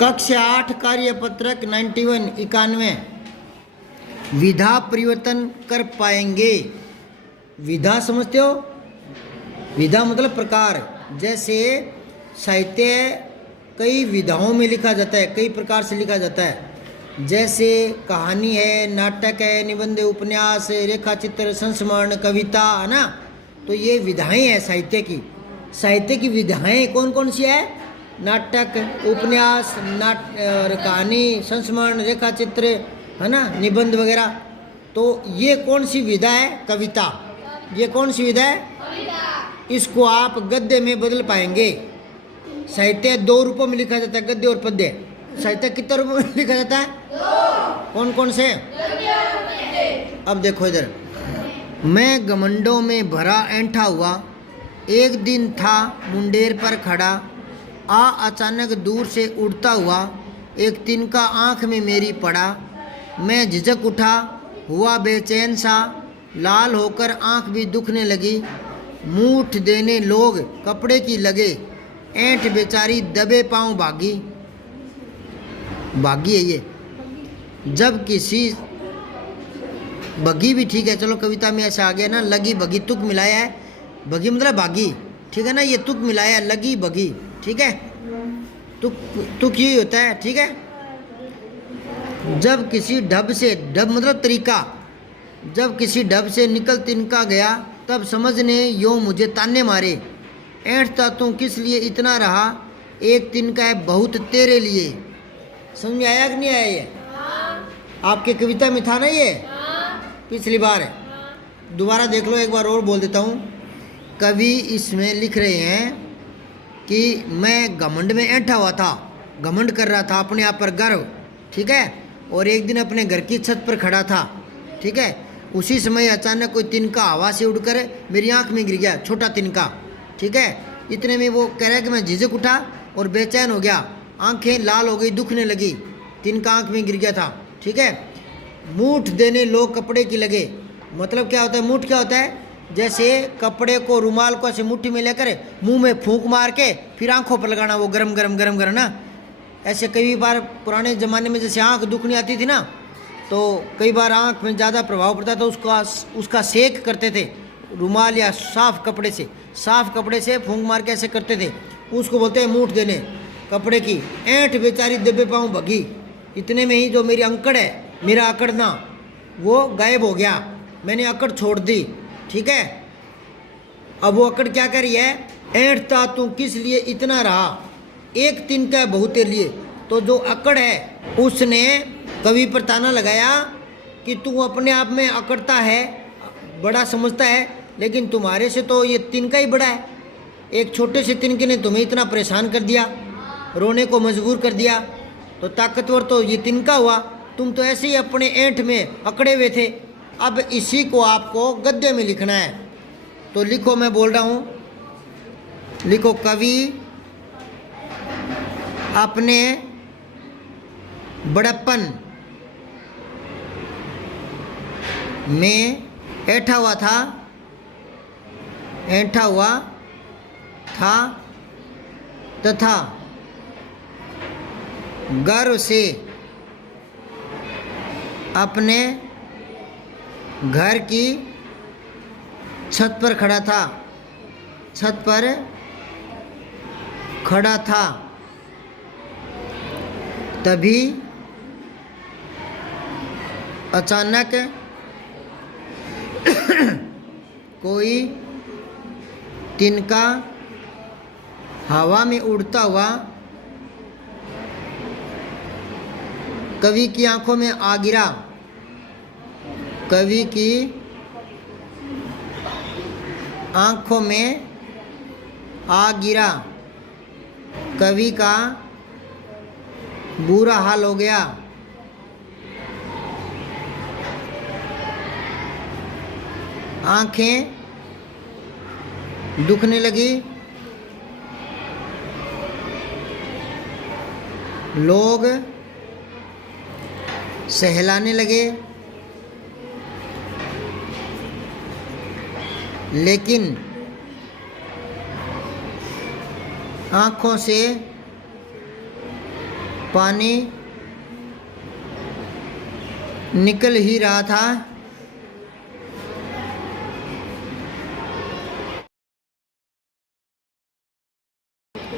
कक्षा 8 कार्यपत्रक 91 विधा परिवर्तन कर पाएंगे। विधा समझते हो? विधा मतलब प्रकार। जैसे साहित्य कई विधाओं में लिखा जाता है, कई प्रकार से लिखा जाता है। जैसे कहानी है, नाटक है, निबंध, उपन्यास, रेखाचित्र, संस्मरण, कविता, है ना। तो ये विधाएं हैं साहित्य की। साहित्य की विधाएं कौन कौन सी है? नाटक, उपन्यास, और कहानी, संस्मरण, रेखाचित्र, है ना, निबंध वगैरह। तो ये कौन सी विधा है? कविता। ये कौन सी विधा है? कविता। इसको आप गद्य में बदल पाएंगे। साहित्य 2 रूपों में लिखा जाता है, गद्य और पद्य। साहित्य कितने रूपों में लिखा जाता है? 2। कौन कौन से? गद्य और पद्य। अब देखो इधर, मैं घमंडों में भरा ऐंठा हुआ, एक दिन था मुंडेर पर खड़ा, अचानक दूर से उड़ता हुआ, एक तिनका आँख में मेरी पड़ा। मैं झिझक उठा, हुआ बेचैन सा, लाल होकर आँख भी दुखने लगी। मूठ देने लोग कपड़े की लगे, ऐंठ बेचारी दबे पाँव भागी। भागी है ये। जब किसी बगी भी ठीक है, चलो कविता में ऐसा आ गया ना, लगी बगी तुक मिलाया है। बगी मतलब भागी, ठीक है ना, ये तुक मिलाया है, लगी बगी, ठीक है। तुक यही होता है, ठीक है। जब किसी ढब से, ढब मतलब तरीका, जब किसी ढब से निकल तिनका गया, तब समझने यो मुझे ताने मारे। ऐंठता तू किस लिए इतना रहा, एक तिनका है बहुत तेरे लिए। समझ में आया कि नहीं आया? ये आपके कविता में था ना ये पिछली बार। दोबारा देख लो, एक बार और बोल देता हूँ। कवि इसमें लिख रहे हैं कि मैं घमंड में ऐंठा हुआ था, घमंड कर रहा था, अपने आप पर गर्व, ठीक है। और एक दिन अपने घर की छत पर खड़ा था, ठीक है। उसी समय अचानक कोई तिनका हवा से उड़कर मेरी आंख में गिर गया, छोटा तिनका, ठीक है। इतने में वो कह रहा है कि मैं झिझक उठा और बेचैन हो गया, आंखें लाल हो गई, दुखने लगी, तिनका आंख में गिर गया था, ठीक है। मूठ देने लोग कपड़े की लगे, मतलब क्या होता है? मूठ क्या होता है? जैसे कपड़े को, रुमाल को ऐसे मुट्ठी में लेकर मुंह में फूंक मार के फिर आंखों पर लगाना, वो गरम गरम गरम गरम ना। ऐसे कई बार पुराने ज़माने में जैसे आंख दुखनी आती थी ना, तो कई बार आंख में ज़्यादा प्रभाव पड़ता था, उसका सेक करते थे रुमाल या साफ कपड़े से फूंक मार के ऐसे करते थे। उसको बोलते हैं मूठ देने कपड़े की। ऐंठ बेचारी दबे पाँव भगी। इतने में ही जो मेरी अंकड़ है, मेरा अकड़ना, वो गायब हो गया, मैंने अकड़ छोड़ दी, ठीक है। अब वो अकड़ क्या कर रही है? ऐंठता तू किस लिए इतना रहा, एक तिनका बहुत तेरे लिए। तो जो अकड़ है उसने कवि पर ताना लगाया कि तू अपने आप में अकड़ता है, बड़ा समझता है, लेकिन तुम्हारे से तो ये तिनका ही बड़ा है। एक छोटे से तिनके ने तुम्हें इतना परेशान कर दिया, रोने को मजबूर कर दिया, तो ताकतवर तो ये तिनका हुआ। तुम तो ऐसे ही अपने ऐंठ में अकड़े हुए थे। अब इसी को आपको गद्य में लिखना है। तो लिखो, मैं बोल रहा हूँ, लिखो, कवि अपने बड़प्पन में ऐंठा हुआ था तथा गर्व से अपने घर की छत पर खड़ा था। तभी अचानक कोई तिनका हवा में उड़ता हुआ कवि की आंखों में आ गिरा। कवि की आंखों में आ गिरा। कवि का बुरा हाल हो गया। आंखें दुखने लगी। लोग सहलाने लगे, लेकिन आँखों से पानी निकल ही रहा था।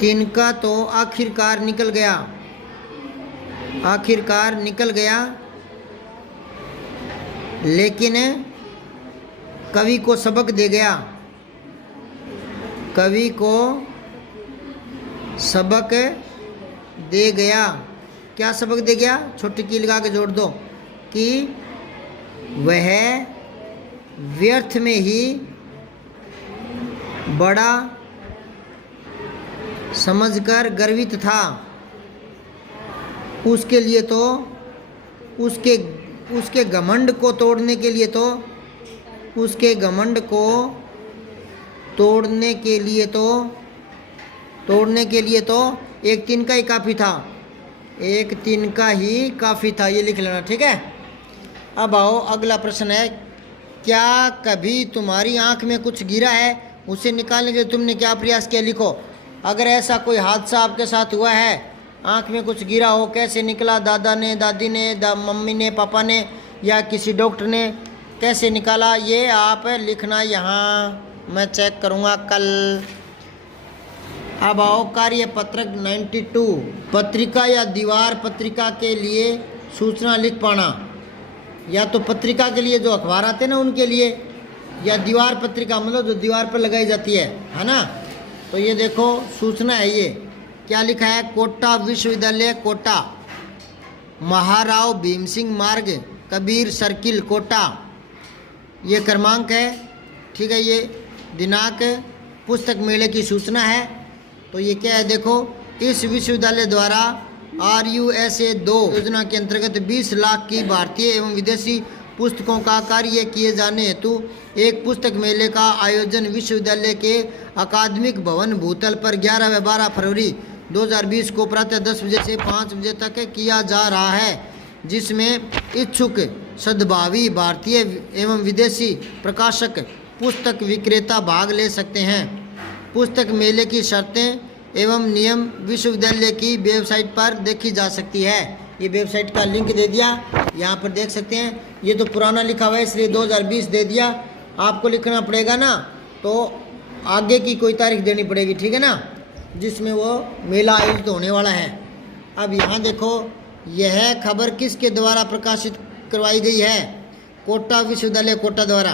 तिनका तो आखिरकार निकल गया, आखिरकार निकल गया, लेकिन कवि को सबक दे गया, कवि को सबक दे गया। क्या सबक दे गया? छोटी की लगा के जोड़ दो कि वह व्यर्थ में ही बड़ा समझकर गर्वित था। उसके लिए तो उसके घमंड को तोड़ने के लिए तो उसके घमंड को तोड़ने के लिए तो एक तिनका ही काफ़ी था, एक तिनका ही काफ़ी था। ये लिख लेना, ठीक है। अब आओ, अगला प्रश्न है, क्या कभी तुम्हारी आंख में कुछ गिरा है? उसे निकालने के लिए तुमने क्या प्रयास किया? लिखो। अगर ऐसा कोई हादसा आपके साथ हुआ है, आंख में कुछ गिरा हो, कैसे निकला? दादा ने, दादी ने, मम्मी ने, पापा ने या किसी डॉक्टर ने कैसे निकाला? ये आप लिखना यहाँ, मैं चेक करूँगा कल। अब आओ, कार्य पत्रक 92, पत्रिका या दीवार पत्रिका के लिए सूचना लिख पाना। या तो पत्रिका के लिए जो अखबार आते हैं ना उनके लिए, या दीवार पत्रिका मतलब जो दीवार पर लगाई जाती है ना। तो ये देखो सूचना है, ये क्या लिखा है? कोटा विश्वविद्यालय कोटा, महाराव भीम सिंह मार्ग, कबीर सर्किल कोटा, ये क्रमांक है, ठीक है। ये दिनांक पुस्तक मेले की सूचना है। तो ये क्या है? देखो, इस विश्वविद्यालय द्वारा RUSA 2 योजना के अंतर्गत 20 लाख की भारतीय एवं विदेशी पुस्तकों का कार्य किए जाने हेतु एक पुस्तक मेले का आयोजन विश्वविद्यालय के अकादमिक भवन भूतल पर 11 व 12 फरवरी 2020 को प्रातः 10 बजे से 5 बजे तक किया जा रहा है, जिसमें इच्छुक सद्भावी भारतीय एवं विदेशी प्रकाशक, पुस्तक विक्रेता भाग ले सकते हैं। पुस्तक मेले की शर्तें एवं नियम विश्वविद्यालय की वेबसाइट पर देखी जा सकती है। ये वेबसाइट का लिंक दे दिया, यहाँ पर देख सकते हैं। ये तो पुराना लिखा हुआ है इसलिए 2020 दे दिया। आपको लिखना पड़ेगा ना, तो आगे की कोई तारीख देनी पड़ेगी, ठीक है ना, जिसमें वो मेला आयोजित होने वाला है। अब यहाँ देखो, यह खबर किसके द्वारा प्रकाशित करवाई गई है? कोटा विश्वविद्यालय कोटा द्वारा।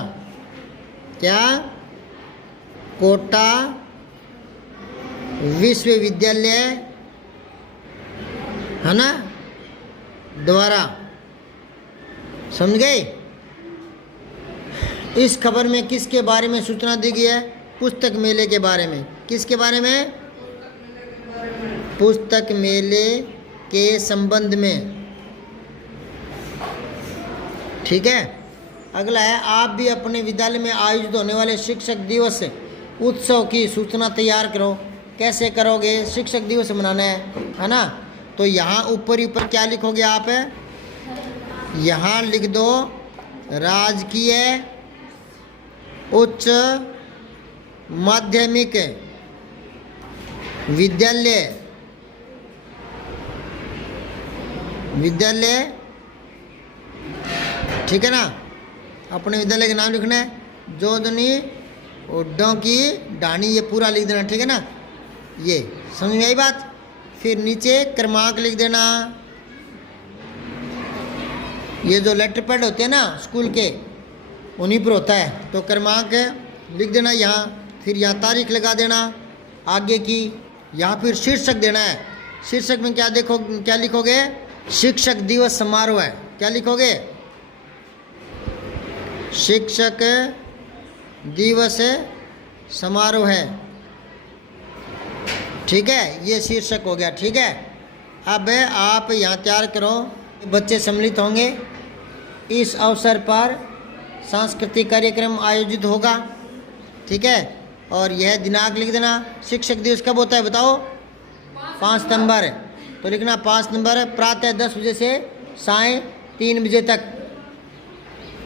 क्या? कोटा विश्वविद्यालय है ना द्वारा, समझ गए? इस खबर में किसके बारे में सूचना दी गई है? पुस्तक मेले के बारे में। किसके बारे में? पुस्तक मेले के संबंध में, ठीक है। अगला है, आप भी अपने विद्यालय में आयोजित होने वाले शिक्षक दिवस उत्सव की सूचना तैयार करो। कैसे करोगे? शिक्षक दिवस मनाना है ना। तो यहाँ ऊपर ही ऊपर क्या लिखोगे आप? यहाँ लिख दो राजकीय उच्च माध्यमिक विद्यालय, ठीक है ना। अपने विद्यालय का नाम लिखना है। जोधनी उड्डों की ढाणी, ये पूरा लिख देना, ठीक है ना। ये समझ में आई बात? फिर नीचे क्रमांक लिख देना। ये जो लेटर पैड होते हैं ना स्कूल के, उन्हीं पर होता है। तो क्रमांक लिख देना यहाँ, फिर यहाँ तारीख लगा देना आगे की। यहाँ फिर शीर्षक देना है। शीर्षक में क्या देखो, क्या लिखोगे? शिक्षक दिवस समारोह है। क्या लिखोगे? शिक्षक दिवस समारोह है, ठीक है। ये शीर्षक हो गया, ठीक है। अब आप यहाँ तैयार करो, बच्चे सम्मिलित होंगे। इस अवसर पर सांस्कृतिक कार्यक्रम आयोजित होगा, ठीक है। और यह दिनांक लिख देना। शिक्षक दिवस कब होता है बताओ? 5 सितंबर। तो लिखना 5 सितंबर प्रातः 10 बजे से साय 3 बजे तक,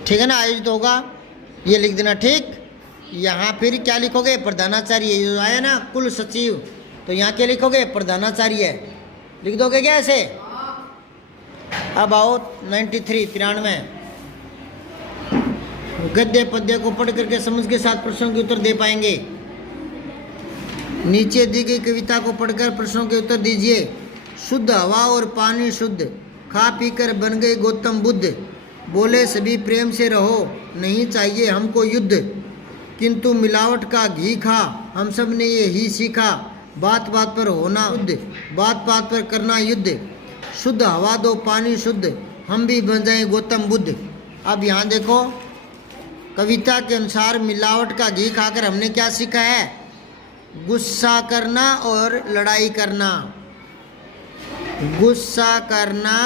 ठीक है ना, आयोजित होगा। ये लिख देना, ठीक। यहाँ फिर क्या लिखोगे? प्रधानाचार्य। ये जो आया ना कुल सचिव, तो यहाँ क्या लिखोगे? प्रधानाचार्य, लिख दोगे क्या ऐसे? अब आओ 93 गद्य पद्य को पढ़ करके समझ के साथ प्रश्नों के उत्तर दे पाएंगे। नीचे दी गई कविता को पढ़कर प्रश्नों के उत्तर दीजिए। शुद्ध हवा और पानी शुद्ध, खा पी कर बन गए गौतम बुद्ध। बोले सभी प्रेम से रहो, नहीं चाहिए हमको युद्ध। किंतु मिलावट का घी खा, हम सब ने ये ही सीखा। बात बात पर होना शुद्ध, बात बात पर करना युद्ध। शुद्ध हवा दो पानी शुद्ध, हम भी बन जाएं गौतम बुद्ध। अब यहाँ देखो, कविता के अनुसार मिलावट का घी खाकर हमने क्या सीखा है? गुस्सा करना और लड़ाई करना। गुस्सा करना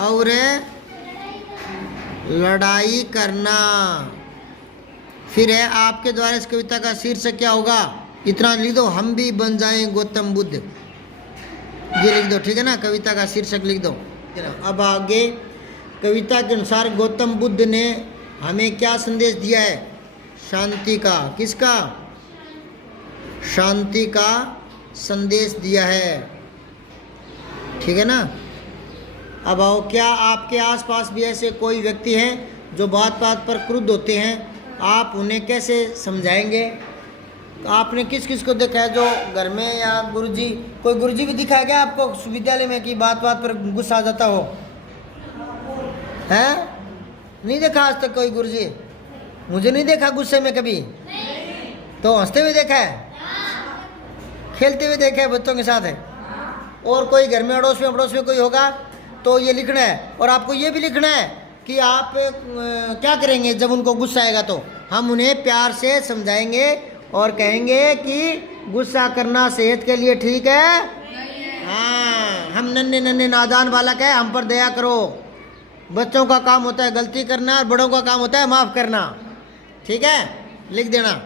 और लड़ाई करना। फिर है आपके द्वारा इस कविता का शीर्षक क्या होगा? इतना लिख दो, हम भी बन जाएं गौतम बुद्ध। ये लिख दो, ठीक है ना? कविता का शीर्षक लिख दो। अब आगे, कविता के अनुसार गौतम बुद्ध ने हमें क्या संदेश दिया है? शांति का। किसका? शांति का संदेश दिया है, ठीक है ना? अब आओ, क्या आपके आसपास भी ऐसे कोई व्यक्ति हैं जो बात बात पर क्रुद्ध होते हैं? आप उन्हें कैसे समझाएंगे? आपने किस किस को देखा है जो घर में, या गुरुजी, कोई गुरुजी भी दिखा है क्या आपको विद्यालय में कि बात बात पर गुस्सा आ जाता हो? है? नहीं देखा आज तक कोई गुरुजी? मुझे नहीं देखा गुस्से में कभी। तो हंसते हुए देखा है, खेलते हुए देखा है बच्चों के साथ है। और कोई घर में अड़ोस में कोई होगा तो ये लिखना है। और आपको ये भी लिखना है कि आप क्या करेंगे जब उनको गुस्सा आएगा। तो हम उन्हें प्यार से समझाएंगे और कहेंगे कि गुस्सा करना सेहत के लिए ठीक है। हाँ, हम नन्हे नन्हे नादान बालक है, हम पर दया करो। बच्चों का काम होता है गलती करना और बड़ों का काम होता है माफ़ करना, ठीक है? लिख देना।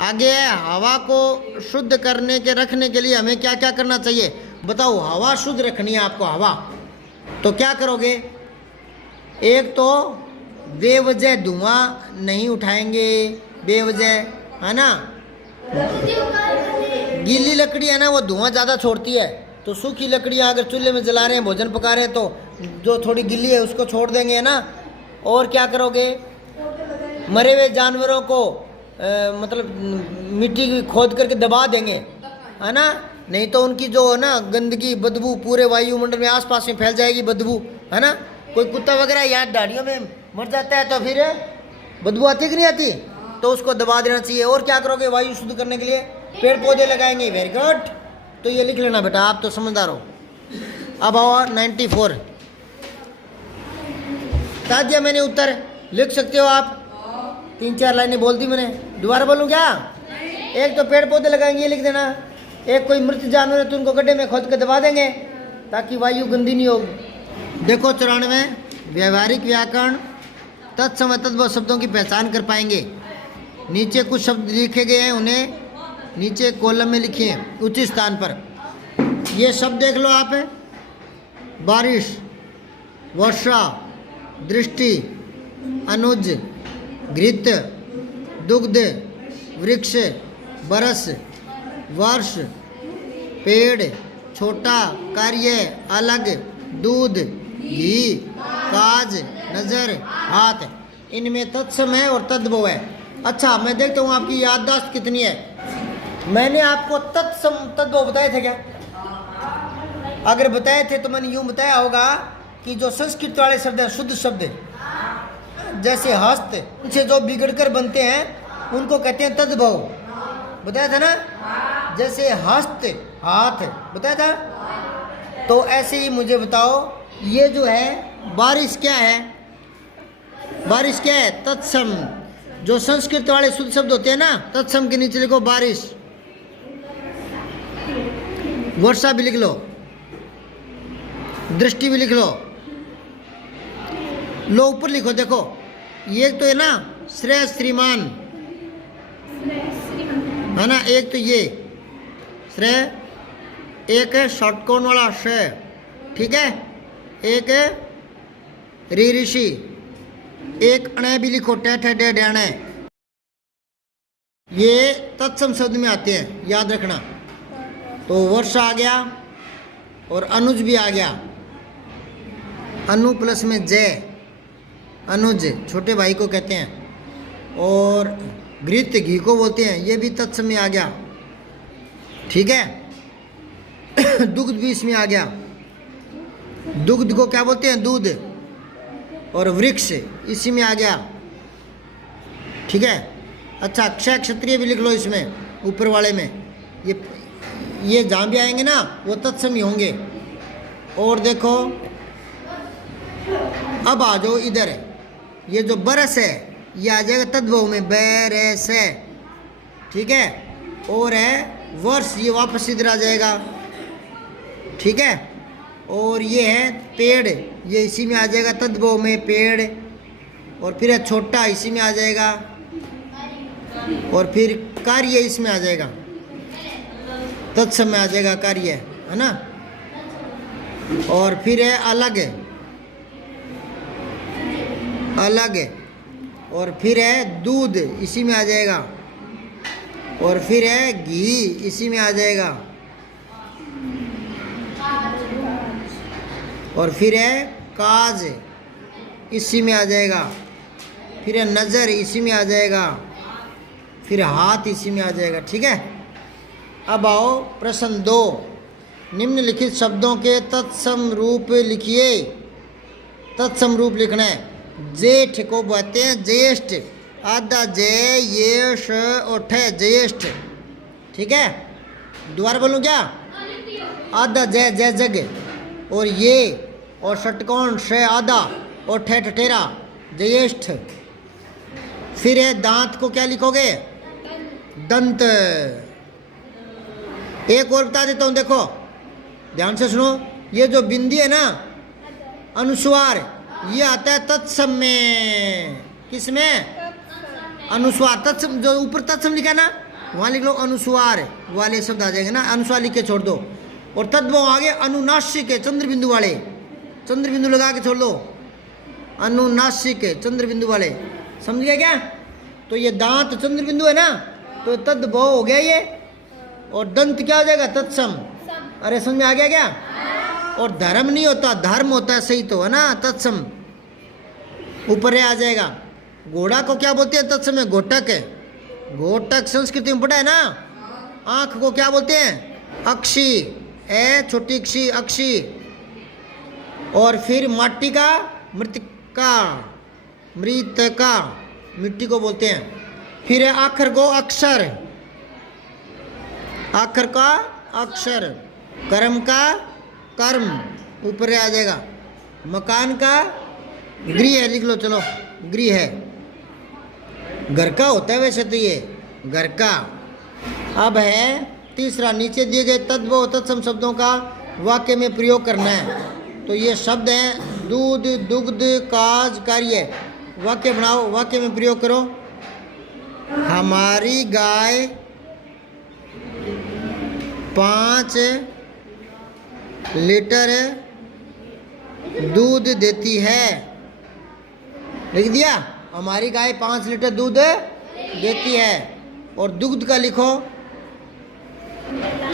आगे है, हवा को शुद्ध करने के रखने के लिए हमें क्या क्या करना चाहिए? बताओ, हवा शुद्ध रखनी है आपको, हवा, तो क्या करोगे? एक तो बेवजह धुआं नहीं उठाएंगे, बेवजह, है ना? गीली लकड़ी है ना, वो धुआं ज़्यादा छोड़ती है। तो सूखी लकड़ियाँ अगर चूल्हे में जला रहे हैं, भोजन पका रहे हैं, तो जो थोड़ी गिल्ली है उसको छोड़ देंगे, है ना? और क्या करोगे? मरे हुए जानवरों को मतलब मिट्टी खोद करके दबा देंगे, है ना? नहीं तो उनकी जो है ना गंदगी, बदबू पूरे वायुमंडल में आसपास में फैल जाएगी, बदबू, है ना? कोई कुत्ता वगैरह यहाँ डालियों में मर जाता है तो फिर बदबू आती कि नहीं आती? तो उसको दबा देना चाहिए। और क्या करोगे वायु शुद्ध करने के लिए? पेड़ पौधे लगाएंगे। वेरी गुड, तो ये लिख लेना बेटा, आप तो समझदार हो। अब आओ 94। ताजिया मैंने उत्तर लिख सकते हो आप? 3-4 लाइनें बोल दी मैंने, दोबारा बोलूँ क्या? एक तो पेड़ पौधे लगाएंगे, ये लिख देना। एक कोई मृत जानवर है तो उनको गड्ढे में खोद के दबा देंगे ताकि वायु गंदी नहीं होगी। देखो 94, व्यवहारिक व्याकरण तत्सम तद्भव शब्दों की पहचान कर पाएंगे। नीचे कुछ शब्द लिखे गए हैं, उन्हें नीचे कॉलम में लिखिए उचित स्थान पर। ये शब्द देख लो आप, बारिश, वर्षा, दृष्टि, अनुज, घृत, दुग्ध, वृक्ष, बरस, वर्ष, पेड़, छोटा, कार्य, अलग, दूध, घी, काज, नज़र, हाथ। इनमें तत्सम है और तद्भव है। अच्छा, मैं देखता हूँ आपकी याददाश्त कितनी है। मैंने आपको तत्सम तद्भव बताए थे क्या? अगर बताए थे तो मैंने यूँ बताया होगा कि जो संस्कृत वाले शब्द हैं, शुद्ध शब्द, जैसे हस्त, उनसे जो बिगड़कर बनते हैं उनको कहते हैं तद्भव। बताया था ना? जैसे हस्त, हाथ, बताया था। तो ऐसे ही मुझे बताओ, ये जो है बारिश क्या है? बारिश क्या है? तत्सम। जो संस्कृत वाले शुद्ध शब्द होते हैं ना, तत्सम के नीचे लिखो बारिश। वर्षा भी लिख लो, दृष्टि भी लिख लो ऊपर लिखो। देखो ये तो है ना श्रेय श्रीमान, है ना? एक तो ये श्रेय, एक है षटकोण वाला श्रेय, ठीक है? एक है ऋ ऋषि, एक अणय भी लिखो, टे ठे डे अणय। ये तत्सम शब्द में आते हैं, याद रखना। तो वर्षा आ गया, और अनुज भी आ गया, अनु प्लस में जय, अनुज छोटे भाई को कहते हैं। और घृत घी को बोलते हैं, ये भी तत्सम में आ गया, ठीक है। दुग्ध भी इसमें आ गया, दुग्ध को क्या बोलते हैं, दूध। और वृक्ष इसी में आ गया, ठीक है। अच्छा, क्षय क्षत्रिय भी लिख लो इसमें, ऊपर वाले में। ये जहाँ भी आएंगे ना वो तत्सम ही होंगे। और देखो अब आ जाओ इधर, ये जो बरस है ये आ जाएगा तद्भव में, बैरस है, ठीक है। और है वर्ष, ये वापस इधर आ जाएगा, ठीक है। और ये है पेड़, ये इसी में आ जाएगा तद्भव में, पेड़। और फिर है छोटा, इसी में आ जाएगा। और फिर कार्य इसमें आ जाएगा, तत्सम में आ जाएगा कार्य, है ना। और फिर है अलग, अलग। और फिर है दूध, इसी में आ जाएगा। और फिर है घी, इसी में आ जाएगा। और फिर है काज, इसी में आ जाएगा। फिर है नज़र, इसी में आ जाएगा। फिर हाथ, इसी में आ जाएगा, ठीक है। अब आओ प्रश्न 2, निम्नलिखित शब्दों के तत्सम रूप लिखिए। तत्सम रूप लिखना है। जेठ को कहते हैं ज्येष्ठ, आधा जय ये श और ठे, ज्येष्ठ, ठीक है। दोबारा बोलूं क्या, आधा जय जय जग, और ये और षटकोण श आधा और ठे ठठेरा, ज्येष्ठ। फिर है दांत को क्या लिखोगे, दंत। एक और बता देता हूं, देखो ध्यान से सुनो, ये जो बिंदी है ना अनुस्वार, ये आता है तत्सम में। किसमें, अनुस्वार। तत्सम जो ऊपर तत्सम लिखा है ना वहां लिख लो अनुस्वार वाले शब्द आ जाएंगे ना, अनुस्वार लिख के छोड़ दो। और तद्भव आगे अनुनासिक है, चंद्र बिंदु वाले, चंद्र बिंदु लगा के छोड़ दो, अनुनासिक है चंद्र बिंदु वाले, समझ गया क्या। तो ये दांत चंद्र बिंदु है ना, तो तद्भव हो गया ये। और दंत क्या हो जाएगा, तत्सम। अरे समझ में आ गया क्या। और धर्म नहीं होता, धर्म होता है, सही तो है ना, तत्सम ऊपर आ जाएगा। घोड़ा को क्या बोलते हैं तत्सम में, घोटक है। घोटक संस्कृति में पढ़ा है ना। आंख को क्या बोलते हैं, अक्षी, ए छोटी अक्षी, अक्षी। और फिर माटी का मृतिका, मृतिका मिट्टी को बोलते हैं। फिर है आखर को अक्षर, आखर का अक्षर। कर्म का कर्म, ऊपर आ जाएगा। मकान का गृह है, लिख लो चलो, गृह है, घर का होता है वैसे तो ये, घर का। अब है तीसरा, नीचे दिए गए तद्भव तत्सम शब्दों का वाक्य में प्रयोग करना है। तो ये शब्द हैं दूध, दुग्ध, काज, कार्य। वाक्य बनाओ, वाक्य में प्रयोग करो। हमारी गाय 5 लीटर दूध देती है। लिख दिया, हमारी गाय 5 लीटर दूध देती है। और दुग्ध का लिखो,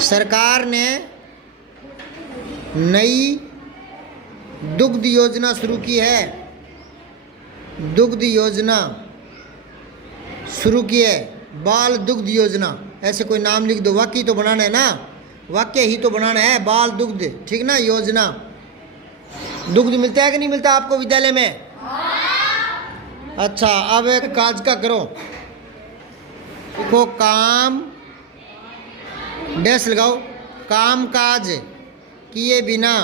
सरकार ने नई दुग्ध योजना शुरू की है, दुग्ध योजना शुरू की है, बाल दुग्ध योजना। ऐसे कोई नाम लिख दो, वाक्य तो बनाना है ना, वाक्य ही तो बनाना है, बाल दुग्ध, ठीक ना, योजना। दुग्ध मिलता है कि नहीं मिलता आपको विद्यालय में। अच्छा, अब एक काज का करो, देखो काम डैश लगाओ, काम काज किए बिना,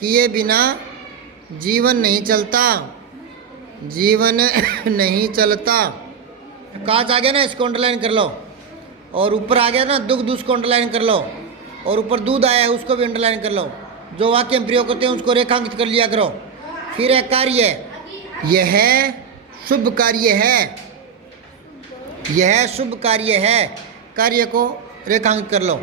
किए बिना जीवन नहीं चलता, जीवन नहीं चलता। काज आ गया ना, इसको अंडरलाइन कर लो। और ऊपर आ गया ना दुग्ध, उसको अंडरलाइन कर लो। और ऊपर दूध आया है, उसको भी अंडरलाइन कर लो। जो वाक्य में प्रयोग करते हैं उसको रेखांकित कर लिया करो। फिर है कार्य, यह शुभ कार्य है, यह शुभ कार्य है, कार्य को रेखांकित कर लो।